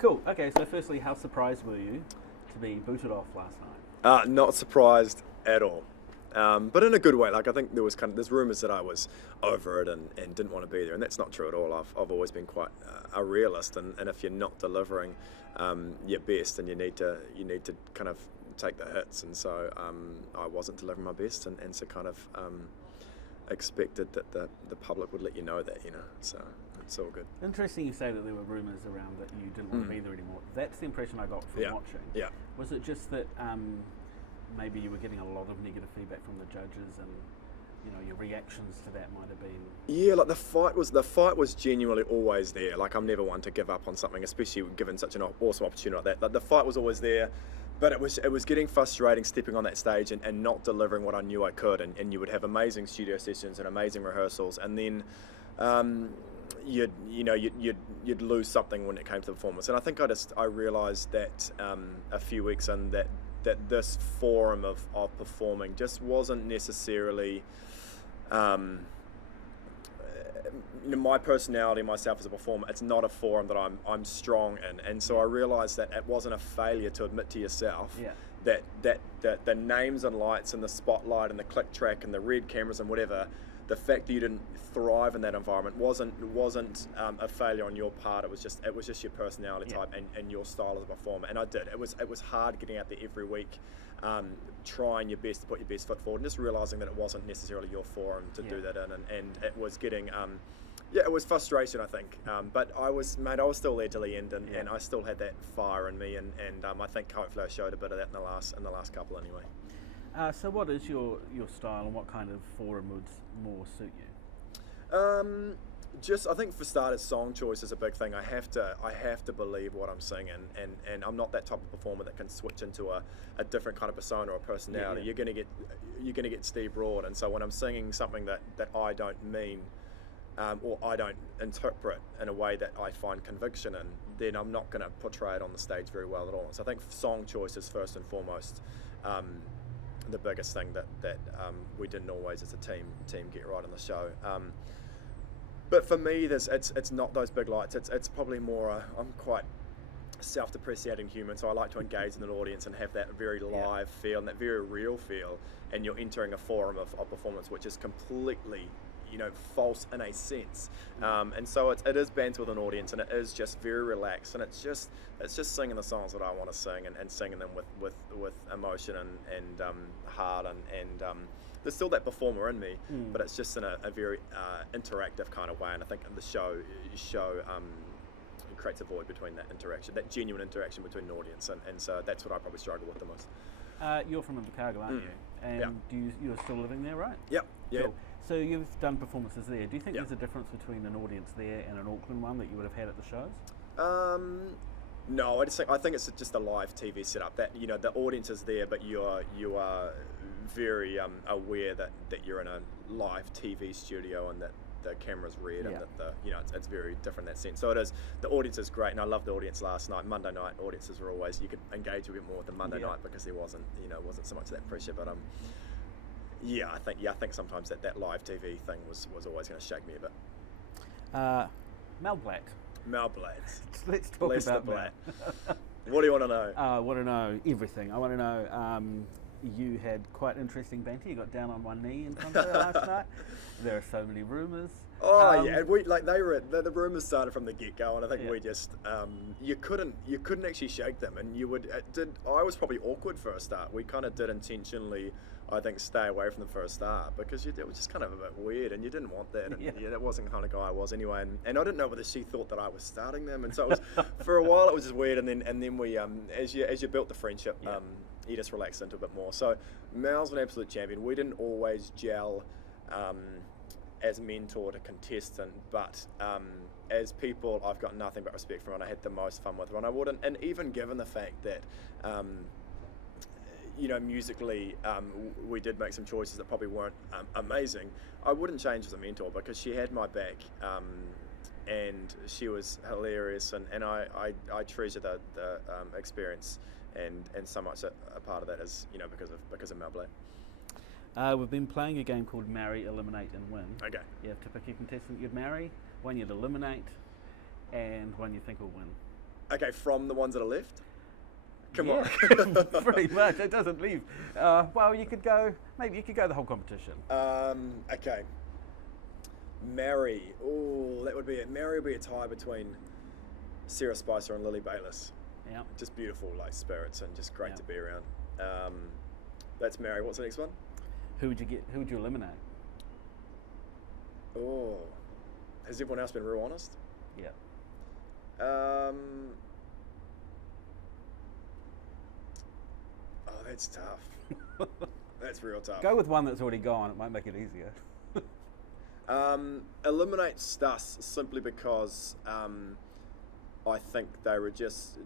Cool. Okay, so firstly, how surprised were you to be booted off last night? Not surprised at all, but in a good way. Like I think there's rumours that I was over it and didn't want to be there, and that's not true at all. I've always been quite a realist, and if you're not delivering your best, then you need to kind of take the hits, and so I wasn't delivering my best, and so kind of expected that the public would let you know that, so it's all good. Interesting you say that there were rumours around that you didn't want to be there anymore. That's the impression I got from watching. Yeah. Was it just that maybe you were getting a lot of negative feedback from the judges and your reactions to that might have been... Yeah, like the fight was genuinely always there. Like I'm never one to give up on something, especially given such an awesome opportunity like that. Like the fight was always there, but it was getting frustrating stepping on that stage and not delivering what I knew I could. And you would have amazing studio sessions and amazing rehearsals, and then you'd lose something when it came to the performance. And I think I realised that a few weeks in that this forum of performing just wasn't necessarily my personality, myself as a performer. It's not a forum that I'm strong in, and so I realised that it wasn't a failure to admit to yourself that the names and lights and the spotlight and the click track and the red cameras and whatever, the fact that you didn't thrive in that environment wasn't a failure on your part. It was just your personality type and your style as a performer. And I did. It was hard getting out there every week, trying your best to put your best foot forward, and just realizing that it wasn't necessarily your forum to do that in, and it was getting it was frustration, I think. But I was still there till the end, and I still had that fire in me, and I think hopefully I showed a bit of that in the last couple anyway. So what is your style, and what kind of forum would more suit you? I think for starters, song choice is a big thing. I have to believe what I'm singing, and I'm not that type of performer that can switch into a different kind of persona or personality. You're gonna get Steve Broad, and so when I'm singing something that I don't mean, or I don't interpret in a way that I find conviction in, then I'm not going to portray it on the stage very well at all. So I think song choice is first and foremost the biggest thing that we didn't always as a team get right on the show. But for me, it's not those big lights. It's probably more. I'm quite self-depreciating human, so I like to engage in an audience and have that very live feel and that very real feel. And you're entering a forum of performance, which is completely, false in a sense. And so it is banter with an audience, and it is just very relaxed, and it's just singing the songs that I want to sing and singing them with emotion and heart and there's still that performer in me, but it's just in a very interactive kind of way. And I think the show creates a void between that interaction, that genuine interaction between an audience, and so that's what I probably struggle with the most. You're from Invercargill, aren't you? And you're still living there, right? Yep. Yeah. Cool. So you've done performances there. Do you think there's a difference between an audience there and an Auckland one that you would have had at the shows? No, I think it's just a live TV setup. That the audience is there, but you are very aware that you're in a live TV studio and that the camera's red and that it's very different in that sense. So it is. The audience is great, and I loved the audience last night. Monday night audiences were always, you could engage a bit more with the Monday night because there wasn't so much of that pressure. But I think sometimes that live TV thing was always going to shake me a bit. Mel Blatt. Mel Blatt. Let's talk about Blatt. What do you want to know? I want to know everything. I want to know. You had quite interesting banter. You got down on one knee in front of her last night. There are so many rumours. Oh yeah, the rumours started from the get-go, and I think we just you couldn't actually shake them, and I was probably awkward for a start. We kind of did intentionally, I think, stay away from the first start because it was just kind of a bit weird, and you didn't want that. And that wasn't the kind of guy I was anyway, and I didn't know whether she thought that I was starting them, and so it was, for a while it was just weird, and then we as you built the friendship, you just relaxed into a bit more. So Mel's an absolute champion. We didn't always gel as mentor to contestant, but as people, I've got nothing but respect for her, and I had the most fun with her. And I wouldn't, and even given the fact that musically we did make some choices that probably weren't amazing, I wouldn't change as a mentor because she had my back, and she was hilarious, and I treasure the experience, and so much a part of that is because of Mel Blatt. We've been playing a game called Marry, Eliminate and Win. Okay. You have to pick a contestant you'd marry, one you'd eliminate, and one you think will win. Okay, from the ones that are left? Come Yeah, on. pretty much. It doesn't leave. Well, you could go. Maybe you could go the whole competition. Okay. Mary. Oh, that would be it. Mary would be a tie between Sarah Spicer and Lily Bayliss. Yeah. Just beautiful, like, spirits and just great Yeah. to be around. That's Mary. What's the next one? Who would you get? Who would you eliminate? Oh, has everyone else been real honest? Yeah. Oh, that's tough. That's real tough. Go with one that's already gone. It might make it easier. Eliminate Stuss simply because I think they were just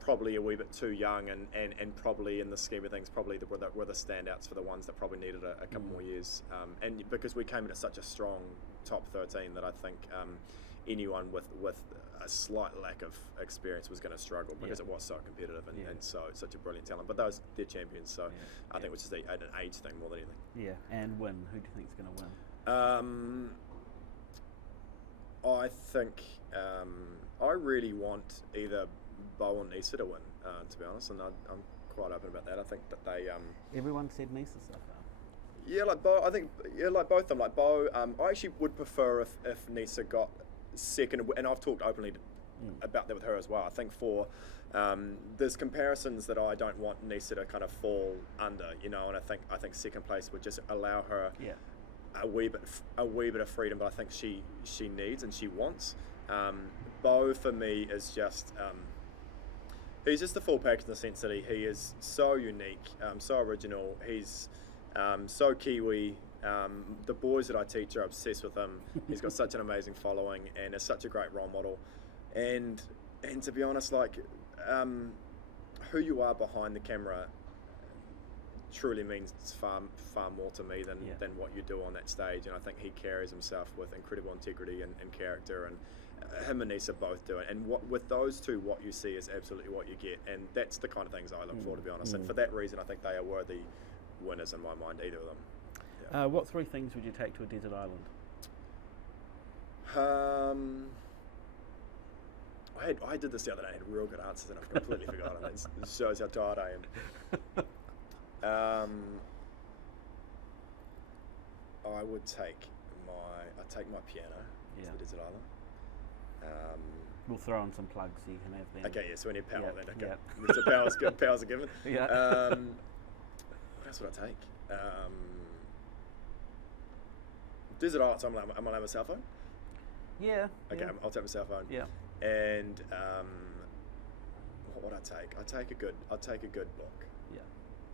probably a wee bit too young and probably in the scheme of things probably were the standouts for the ones that probably needed a couple more years. And because we came in at such a strong top 13 that I think anyone with a slight lack of experience was going to struggle because it was so competitive and so such a brilliant talent. But they're champions, so I think it was just an age thing more than anything. Yeah, and win. Who do you think is going to win? I think I really want either Bo and Nisa to win, to be honest, and I'm quite open about that. I think that they Everyone said Nisa so far. yeah, like Bo. I think like both of them. Like Bo, I actually would prefer if Nisa got second, and I've talked openly about that with her as well. I think for there's comparisons that I don't want Nisa to kind of fall under, and I think second place would just allow her a wee bit of freedom, but I think she needs and she wants. Bo for me is just he's just the full package in the sense that he is so unique, so original. He's so Kiwi. The boys that I teach are obsessed with him. He's got such an amazing following and is such a great role model. And to be honest, like who you are behind the camera truly means far more to me than what you do on that stage. And I think he carries himself with incredible integrity and character, and him and Nisa both do it. And with those two, what you see is absolutely what you get, and that's the kind of things I look for, to be honest. And for that reason, I think they are worthy winners in my mind, either of them. What 3 things would you take to a desert island? I did this the other day. I had real good answers, and I've completely forgotten. It shows how tired I am. I would take my piano to the desert island. We'll throw on some plugs so you can have them. Okay, so we need power then. Okay, Yeah. so power's good. Power's a given. Yeah. What else would I take? Desert island. So I'm gonna have a cell phone. Yeah. Okay, Yeah. I'll take my cell phone. Yeah. And what would I take? I'll take a good book. Yeah.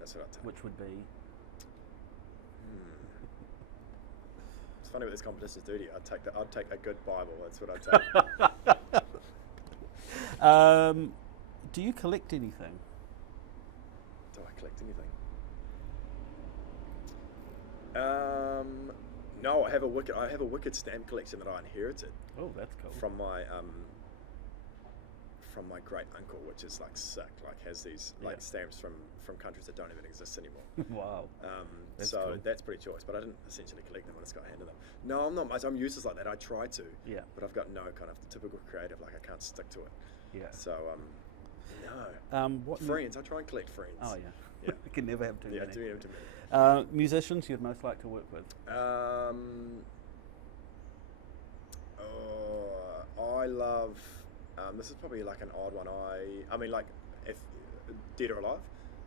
That's what I'd take. Which would be? It's funny what these competitions do to you. I'd take a good Bible. That's what I'd take. Do you collect anything? Do I collect anything? No, I have a wicked stamp collection that I inherited. Oh, that's cool. From my great uncle, which is like sick. Like has these stamps from countries that don't even exist anymore. Wow. That's So cool. that's pretty choice. But I didn't essentially collect them. I just got handed them. No, I'm not. I'm useless like that. I try to. Yeah. But I've got no kind of typical creative. Like I can't stick to it. Yeah. So no. What Friends. I try and collect friends. Oh yeah. Yeah. You can never have too Yeah. many. Do have too many. Musicians you'd most like to work with? I love. This is probably like an odd one. I mean, like if Dead or Alive.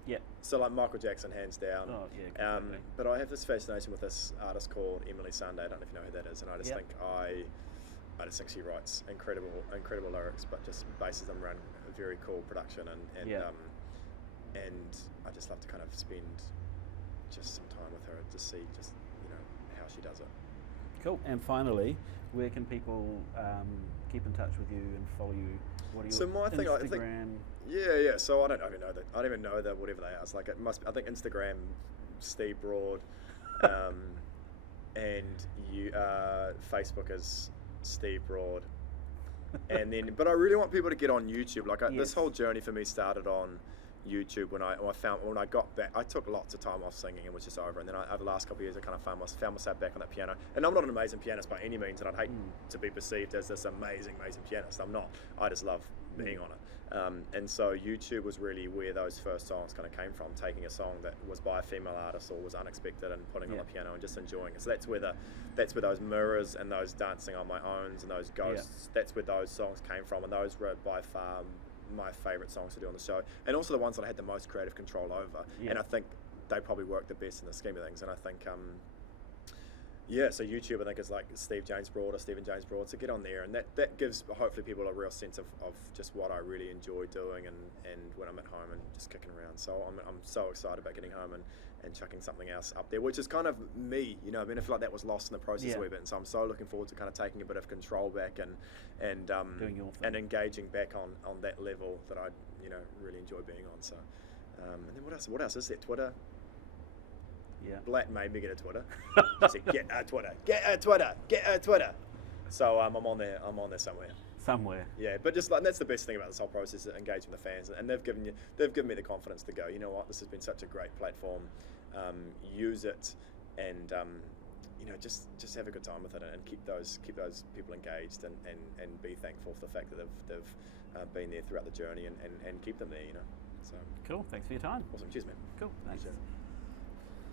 Yeah. So like Michael Jackson, hands down. Oh yeah. Completely. But I have this fascination with this artist called Emily Sandé. I don't know if you know who that is, and I just think I just think she writes incredible lyrics, but just bases them around a very cool production and I just love to kind of spend just some time with her to see just how she does it. Cool. And finally, where can people keep in touch with you and follow you? What are your So my thing, I think, Instagram? yeah. So I don't even know that. I don't even know that whatever they are. It's like it must. I think Instagram, Steve Broad, and Facebook is Steve Broad, and then. But I really want people to get on YouTube. Like this whole journey for me started on YouTube when I got back. I took lots of time off singing and was just over, and then over the last couple of years I kind of found myself back on that piano. And I'm not an amazing pianist by any means, and I'd hate to be perceived as this amazing pianist. I'm not. I just love being on it. And so YouTube was really where those first songs kind of came from, taking a song that was by a female artist or was unexpected and putting it on the piano and just enjoying it. So that's where those mirrors and those dancing on my own and those ghosts, that's where those songs came from, and those were by far my favourite songs to do on the show, and also the ones that I had the most creative control over. And I think they probably work the best in the scheme of things. And I think so YouTube, I think, is like Stephen James Broad. So get on there, and that gives hopefully people a real sense of just what I really enjoy doing and when I'm at home and just kicking around. So I'm so excited about getting home and chucking something else up there, which is kind of me, you know. I mean, I feel like that was lost in the process a wee bit, and so I'm so looking forward to kind of taking a bit of control back and doing your thing, and engaging back on that level that I really enjoy being on. So and then what else is there? Twitter. Yeah. Blatt made me get a Twitter. She said, "Get a Twitter, get a Twitter, get a Twitter." So I'm on there somewhere. Somewhere. Yeah, but just like that's the best thing about this whole process, is engaging with the fans, and they've given me the confidence to go, you know what, this has been such a great platform. Use it, and just have a good time with it, and keep those people engaged, and be thankful for the fact that they've been there throughout the journey, and keep them there, So cool. Thanks for your time. Awesome. Cheers, man. Cool. Thanks. Appreciate it.